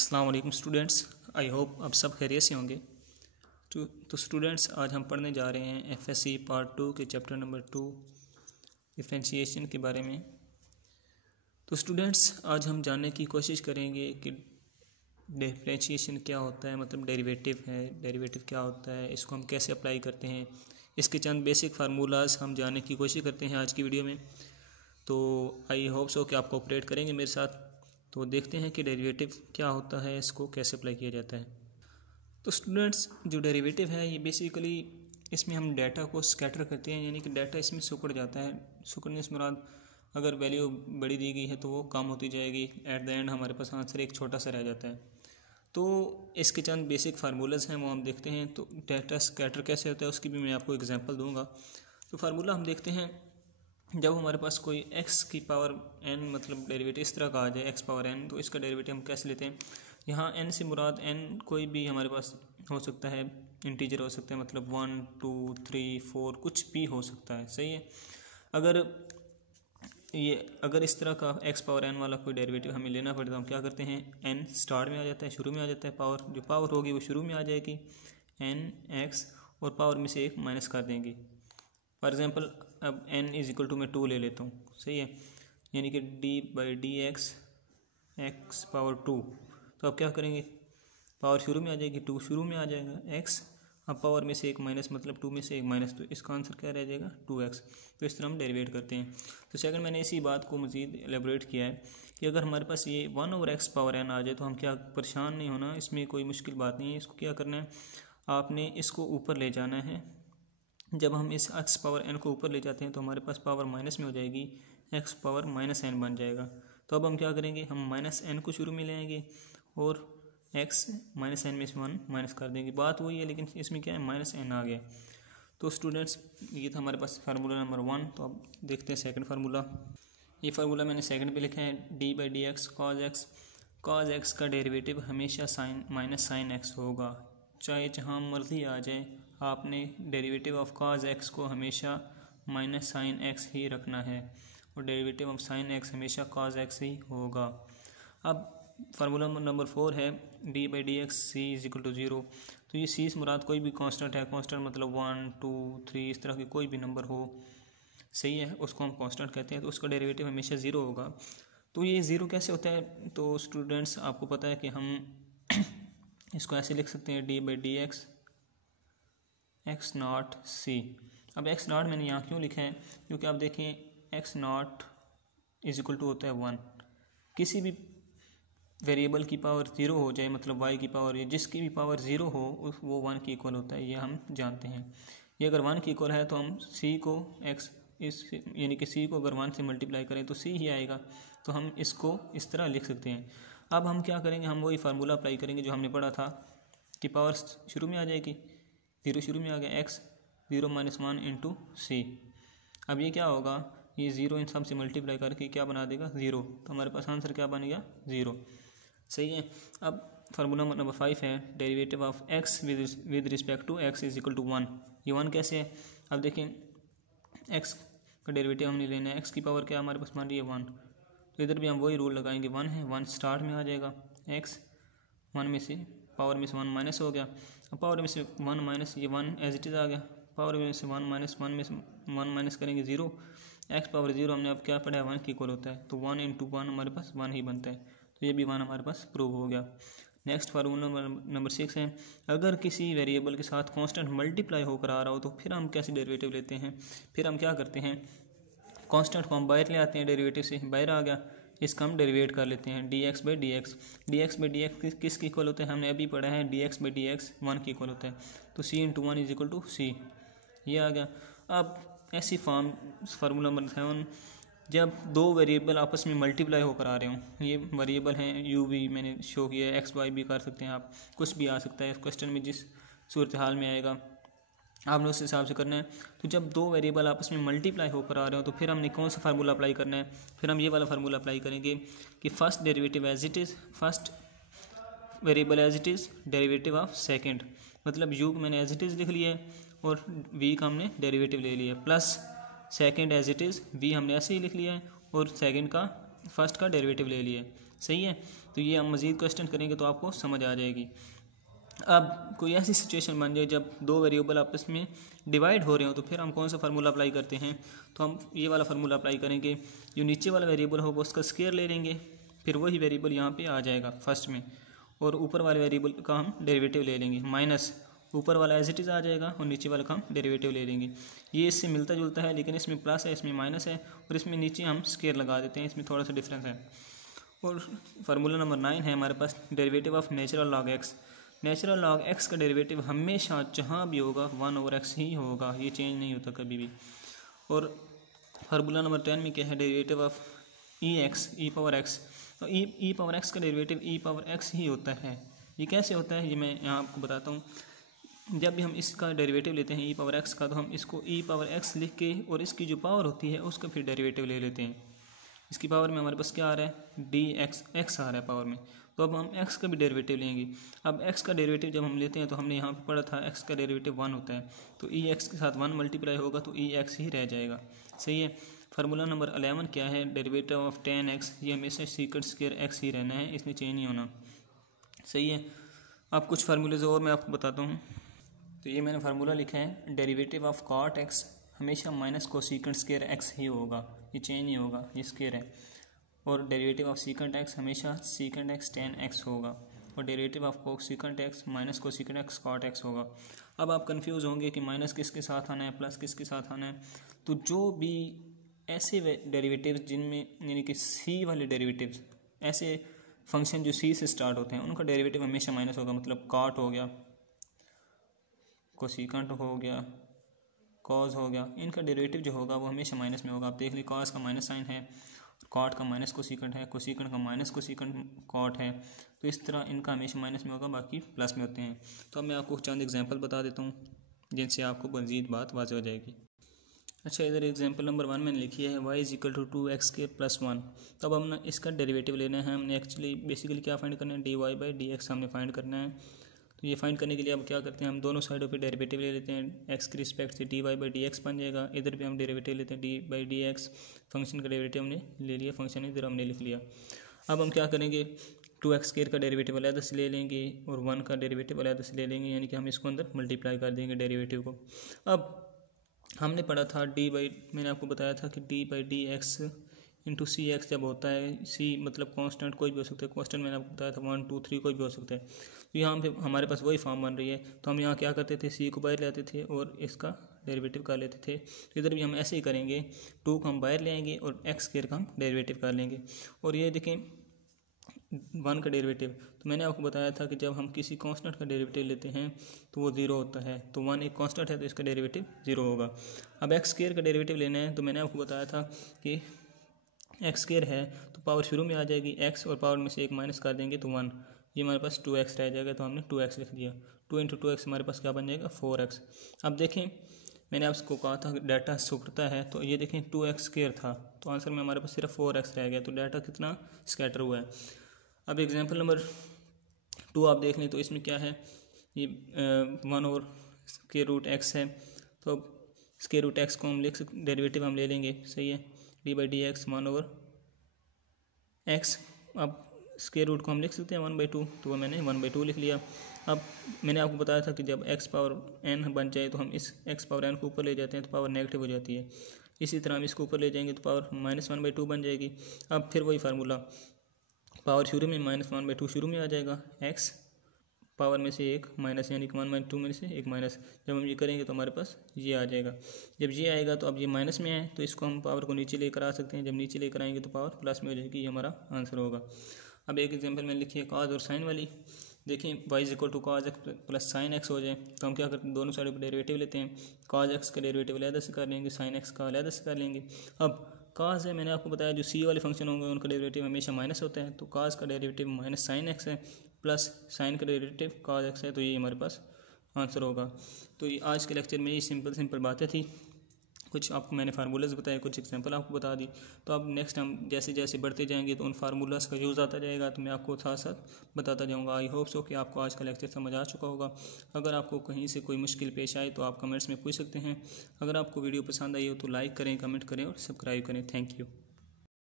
अस्सलाम वालेकुम students, I hope आप सब खैरियत से होंगे। तो स्टूडेंट्स, आज हम पढ़ने जा रहे हैं एफएससी पार्ट 2 के चैप्टर नंबर 2 डिफरेंशिएशन के बारे में। तो स्टूडेंट्स, आज हम जानने की कोशिश करेंगे कि डिफरेंशिएशन क्या होता है, मतलब डेरिवेटिव है, डेरिवेटिव क्या होता है, इसको हम कैसे अप्लाई करते हैं, इसके चंद बेसिक फार्मूलाज हम जानने की कोशिश करते हैं आज की वीडियो में। तो आई होप सो कि आप कोऑपरेट करेंगे मेरे साथ। तो देखते हैं कि डेरिवेटिव क्या होता है, इसको कैसे अप्लाई किया जाता है। तो स्टूडेंट्स, जो डेरिवेटिव है ये बेसिकली इसमें हम डाटा को स्कैटर करते हैं, यानी कि डाटा इसमें सिकुड़ जाता है। सिकुड़ने से मुराद अगर वैल्यू बड़ी दी गई है तो वो कम होती जाएगी, एट द एंड हमारे पास आंसर एक छोटा सा रह जाता है। तो इसके चंद बेसिक फार्मूलाज हैं वो हम देखते हैं। तो डाटा स्कैटर कैसे होता है उसकी भी मैं आपको एग्जांपल दूंगा। तो फार्मूला हम देखते हैं, जब हमारे पास कोई x की पावर n मतलब डेरिवेटिव इस तरह का आ जाए x पावर n, तो इसका डेरिवेटिव हम कैसे लेते हैं। यहाँ n से मुराद n कोई भी हमारे पास हो सकता है, इंटीजर हो सकता है, मतलब 1 2 3 4 कुछ भी हो सकता है, सही है। अगर इस तरह का x पावर n वाला कोई डेरिवेटिव हमें लेना पड़े तो हम क्या करते हैं, n स्टार्ट में आ जाता है, शुरू में आ जाता है, जो पावर होगी वो शुरू में आ जाएगी n x, और पावर में से एक माइनस कर देंगे। फॉर एग्ज़ाम्पल अब n इज इक्वल टू मैं 2 ले लेता हूँ, सही है, यानी कि d/dx x पावर 2। तो अब क्या करेंगे, पावर शुरू में आ जाएगी, 2 शुरू में आ जाएगा, x अब पावर में से एक माइनस, मतलब 2 में से एक माइनस, तो इसका आंसर क्या रह जाएगा 2x। तो इस तरह हम डेरिवेट करते हैं। तो सेकंड, मैंने इसी बात को मज़ीद एलेबोरेट किया है कि अगर हमारे पास ये 1/x पावर n आ जाए तो हम क्या परेशान नहीं होना, इसमें कोई मुश्किल बात नहीं है। इसको क्या करना है, आपने इसको ऊपर ले जाना है। जब हम इस x पावर n को ऊपर ले जाते हैं तो हमारे पास पावर माइनस में हो जाएगी, x पावर माइनस n बन जाएगा। तो अब हम क्या करेंगे, हम माइनस n को शुरू में ले आएंगे और x माइनस n में से 1 माइनस कर देंगे। बात वही है, लेकिन इसमें क्या है, माइनस n आ गया। तो स्टूडेंट्स, ये था हमारे पास फार्मूला नंबर 1। तो अब देखते हैं सेकंड फार्मूला। ये फार्मूला मैंने सेकंड पे लिखा है, d/dx cos x का डेरिवेटिव हमेशा माइनस साइन x होगा, चाहे जहाँ मर्जी आ जाए। आपने डेरिवेटिव ऑफ cos x को हमेशा माइनस साइन x ही रखना है, और डेरिवेटिव ऑफ साइन x हमेशा cos x ही होगा। अब फार्मूला नंबर 4 है, d/dx c is equal to 0। तो ये c से मुराद कोई भी कांस्टेंट है, कांस्टेंट मतलब 1 2 3 इस तरह के कोई भी नंबर हो, सही है, उसको हम कांस्टेंट कहते हैं। तो उसका डेरिवेटिव हमेशा 0 होगा। तो ये 0 कैसे होता है, तो स्टूडेंट्स आपको पता है कि हम इसको ऐसे लिख सकते हैं, d/dx x नॉट c। अब x नॉट मैंने यहाँ क्यों लिखा है, क्योंकि आप देखें x naught is equal to होता है 1। किसी भी वेरिएबल की पावर 0 हो जाए, मतलब y की पावर, या जिसकी भी पावर 0 हो वो 1 की इक्वल होता है, ये हम जानते हैं। ये अगर 1 की इक्वल है तो हम c को x यानी कि c को अगर 1 से मल्टीप्लाई करें तो c ही आएगा। तो हम इसको इस तरह लिख सकते हैं। अब हम क्या करेंगे, हम वही फार्मूला अप्लाई करेंगे जो हमने पढ़ा था कि पावर शुरू में आ जाएगी, 0 शुरू में आ गया, x 0 माइनस 1 इंटू c। अब ये क्या होगा, ये 0 इन सब से मल्टीप्लाई करके क्या बना देगा 0। तो हमारे पास आंसर क्या बन गया 0, सही है। अब फार्मूला नंबर 5 है, derivative of x with respect to x is equal to 1। ये 1 कैसे है, अब देखें x का डेरिवेटिव हमने लेना है, x की पावर क्या हमारे पास मान रही है 1। तो इधर भी हम वही रूल लगाएंगे, 1 है, 1 स्टार्ट में आ जाएगा, x 1 में से पावर में से 1 माइनस हो गया। अब पावर में से 1 माइनस, ये 1 एज इट इज़ आ गया, पावर में से 1 माइनस 1 में से 1 माइनस करेंगे 0, x पावर 0 हमने अब क्या पढ़ा है 1 की इक्वल होता है। तो 1 इंटू 1 हमारे पास 1 ही बनता है। तो ये भी 1 हमारे पास प्रूव हो गया। नेक्स्ट फार्मूला नंबर 6 है, अगर किसी वेरिएबल के साथ कांस्टेंट मल्टीप्लाई होकर आ रहा हो तो फिर हम कैसे डेरिवेटिव लेते हैं। फिर हम क्या करते हैं, कांस्टेंट को हम बाहर ले आते हैं, डेरिवेटिव से बाहर आ गया, इसका हम डेरिवेट कर लेते हैं, dx/dx किसके इक्वल होता है, हमने अभी पढ़ा है dx/dx 1 के इक्वल होता है। तो c into 1 is equal to c, ये आ गया। अब ऐसी फार्मूला नंबर 7, जब दो वेरिएबल आपस में मल्टीप्लाई होकर आ रहे हों, ये वेरिएबल हैं u v मैंने शो किया है, x y भी कर सकते हैं आप, कुछ भी आ सकता है क्वेश्चन में, जिस सूरत हाल में आएगा आपने उस हिसाब से करना है। तो जब दो वेरिएबल आपस में मल्टीप्लाई होकर आ रहे हो तो फिर हमने कौन सा फार्मूला अप्लाई करना है, फिर हम ये वाला फार्मूला अप्लाई करेंगे कि first derivative as it is, first variable as it is, derivative of second, मतलब u को मैंने एज इट इज़ लिख लिया है और v का हमने डेरिवेटिव ले लिया, plus second as it is, v हमने ऐसे ही लिख लिया है और सेकंड का फर्स्ट का डेरिवेटिव ले लिया है। सही है। तो ये हम मज़ीद क्वेश्चन करेंगे तो आपको समझ आ जाएगी। अब कोई ऐसी सिचुएशन बन जाए जब दो वेरिएबल आपस में डिवाइड हो रहे हो, तो फिर हम कौन सा फार्मूला अप्लाई करते हैं? तो हम ये वाला फार्मूला अप्लाई करेंगे। जो नीचे वाला वेरिएबल होगा उसका स्क्वायर ले लेंगे, फिर वही वेरिएबल यहाँ पे आ जाएगा फर्स्ट में, और ऊपर वाले वेरिएबल का हम डेरिवेटिव ले लेंगे, माइनस ऊपर वाला एज इट इज़ आ जाएगा और नीचे वाला का हम डेरिवेटिव ले लेंगे। ये इससे मिलता जुलता है, लेकिन इसमें प्लस है, इसमें माइनस है, और इसमें नीचे हम स्क्वायर लगा देते हैं, इसमें थोड़ा सा डिफरेंस है। और फार्मूला नंबर 9 है हमारे पास, derivative of natural log x. Natural log x का डेरिवेटिव हमेशा जहाँ भी होगा 1/x ही होगा, ये चेंज नहीं होता कभी भी। और फार्मूला नंबर 10 में क्या है, derivative of E power x. तो ई पावर एक्स का डेरिवेटिव ई पावर एक्स ही होता है। ये कैसे होता है ये मैं यहाँ आपको बताता हूँ। जब भी हम इसका डेरिवेटिव लेते हैं ई पावर एक्स का, तो हम इसको ई पावर एक्स लिख के और इसकी जो पावर होती है उसका फिर डेरिवेटिव ले लेते हैं। इसकी पावर में हमारे पास क्या आ रहा है, डी एक्स आ रहा है पावर में, तो अब हम x का भी डेरिवेटिव लेंगे। अब x का डेरिवेटिव जब हम लेते हैं तो हमने यहाँ पे पढ़ा था x का डेरिवेटिव 1 होता है, तो e(x) के साथ 1 मल्टीप्लाई होगा तो e(x) ही रह जाएगा। सही है। फार्मूला नंबर 11 क्या है, डेरिवेटिव ऑफ tan x। ये हमेशा सीकेंट स्क्वायर x ही रहना है, इसमें चेंज नहीं होना। सही है। अब कुछ फार्मूलेज और मैं आपको बताता हूँ। तो ये मैंने फार्मूला लिखा है, डेरिवेटिव ऑफ cot x हमेशा माइनस कोसेकेंट स्क्वायर x ही होगा, ये चेंज नहीं होगा, ये स्क्वायर है। और डेरिवेटिव ऑफ सीकेंट एक्स हमेशा सीकेंट एक्स tan x होगा, और derivative of cosecant x minus cosecant x cot x होगा। अब आप कंफ्यूज होंगे कि माइनस किसके साथ आना है, प्लस किसके साथ आना है। तो जो भी ऐसे डेरिवेटिव्स जिनमें यानी कि सी वाले डेरिवेटिव्स, ऐसे फंक्शन जो सी से स्टार्ट होते हैं, उनका डेरिवेटिव हमेशा माइनस होगा। मतलब cot हो गया, कोसेकेंट हो गया, कॉज हो गया, इनका डेरिवेटिव जो होगा वो हमेशा माइनस में होगा। आप देख लीजिए कॉस का माइनस साइन है, कॉट का माइनस कोसेकेंट है, कोसेकेंट का माइनस कोसेकेंट कॉट है, तो इस तरह इनका हमेशा माइनस में होगा, बाकी प्लस में होते हैं। तो अब मैं आपको चंद एग्जांपल बता देता हूँ जिनसे आपको मज़ीद बात वाज़ेह हो जाएगी। अच्छा, इधर एग्जांपल नंबर 1 मैंने लिखी है y = 2x² + 1। तो अब हमने इसका डेरिवेटिव लेना है। हमने एक्चुअली बेसिकली क्या फाइंड करना है, dy/dx हमने फाइंड करना है। तो ये फाइंड करने के लिए अब क्या करते हैं, हम दोनों साइडों पे डेरिवेटिव ले लेते हैं। x के रिस्पेक्ट से dy/dx बन जाएगा। इधर भी हम डेरिवेटिव लेते हैं d/dx, फंक्शन का डेरिवेटिव हमने ले लिया, फंक्शन इधर हमने लिख लिया। अब हम क्या करेंगे, 2x² का डेरिवेटिव अलग से ले लेंगे और 1 का डेरिवेटिव अलग से ले लेंगे, यानी कि हम इसको अंदर मल्टीप्लाई कर देंगे डेरिवेटिव को। अब हमने पढ़ा था मैंने आपको बताया था कि d/dx इंटू सी एक्स जब होता है, सी मतलब कांस्टेंट कोई भी हो सकता है, कांस्टेंट मैंने आपको बताया था 1 2 3 कोई भी हो सकता है। तो यहाँ पे हमारे पास वही फॉर्म बन रही है, तो हम यहाँ क्या करते थे, सी को बाहर लेते थे और इसका डेरिवेटिव कर लेते थे। तो इधर भी हम ऐसे ही करेंगे, 2 को हम बाहर ले आएंगे और x² का हम डेरिवेटिव कर लेंगे। और ये देखें 1 का डेरिवेटिव, तो मैंने आपको बताया था कि जब हम किसी कांस्टेंट का डेरिवेटिव लेते हैं तो वो 0 होता है। तो 1 एक कांस्टेंट है तो इसका डेरिवेटिव 0 होगा। अब x² का डेरिवेटिव लेना है, तो मैंने आपको बताया था कि x² है तो पावर शुरू में आ जाएगी x, और पावर में से एक माइनस कर देंगे तो 1, ये हमारे पास 2x रह जाएगा, तो हमने 2x लिख दिया। 2 × 2x हमारे पास क्या बन जाएगा, 4x। अब देखें मैंने आपको कहा था डाटा सुटता है, तो ये देखें 2x² था, तो आंसर में हमारे पास सिर्फ 4x रह गया, तो डाटा कितना स्कैटर हुआ है। अब एग्जाम्पल नंबर 2 आप देख लें, तो इसमें क्या है, ये 1/√x है, तो √x को हम लिख सकते, डेरिवेटिव हम ले लेंगे। सही है, d/dx 1/x। अब स्क्वायर रूट को हम लिख सकते हैं 1/2, तो वो मैंने 1/2 लिख लिया। अब मैंने आपको बताया था कि जब x पावर n बन जाए तो हम इस x पावर n को ऊपर ले जाते हैं तो पावर नेगेटिव हो जाती है। इसी तरह हम इसको ऊपर ले जाएंगे तो पावर -1/2 बन जाएगी। अब फिर वही फार्मूला, पावर शुरू में -1/2 शुरू में आ जाएगा, x पावर में से एक माइनस, यानी कि 1/2 में से एक माइनस। जब हम ये करेंगे तो हमारे पास ये आ जाएगा। जब ये आएगा तो अब ये माइनस में है, तो इसको हम पावर को नीचे लेकर आ सकते हैं। जब नीचे लेकर आएंगे तो पावर प्लस में हो जाएगी, ये हमारा आंसर होगा। अब एक एग्जांपल में लिखिए कॉज और साइन वाली। देखिए y = cos x + sin x हो जाए, तो हम क्या करते हैं, दोनों साइडों पर डेरिवेटिव लेते हैं। cos x का डेरिवेटिव अलग से कर लेंगे, sin x का अलग से कर लेंगे। अब cos है, मैंने आपको बताया जो c वाले फंक्शन होंगे उनका डेरिवेटिव हमेशा माइनस होता है, तो cos का डेरिवेटिव -sin x है, प्लस साइन का डेरिवेटिव cos x है, तो ये हमारे पास आंसर होगा। तो ये आज के लेक्चर में ये सिंपल बातें थी। कुछ आपको मैंने फार्मूलाज बताए, कुछ एग्जांपल आपको बता दी। तो अब नेक्स्ट हम जैसे जैसे बढ़ते जाएंगे तो उन फार्मूलाज का यूज़ आता जाएगा, तो मैं आपको साथ साथ बताता जाऊंगा। आई होप सो कि आपको आज का लेक्चर समझ आ चुका होगा। अगर आपको कहीं से कोई मुश्किल पेश आए तो आप कमेंट्स में पूछ सकते हैं। अगर आपको वीडियो पसंद आई हो तो लाइक करें, कमेंट करें और सब्सक्राइब करें। Thank you.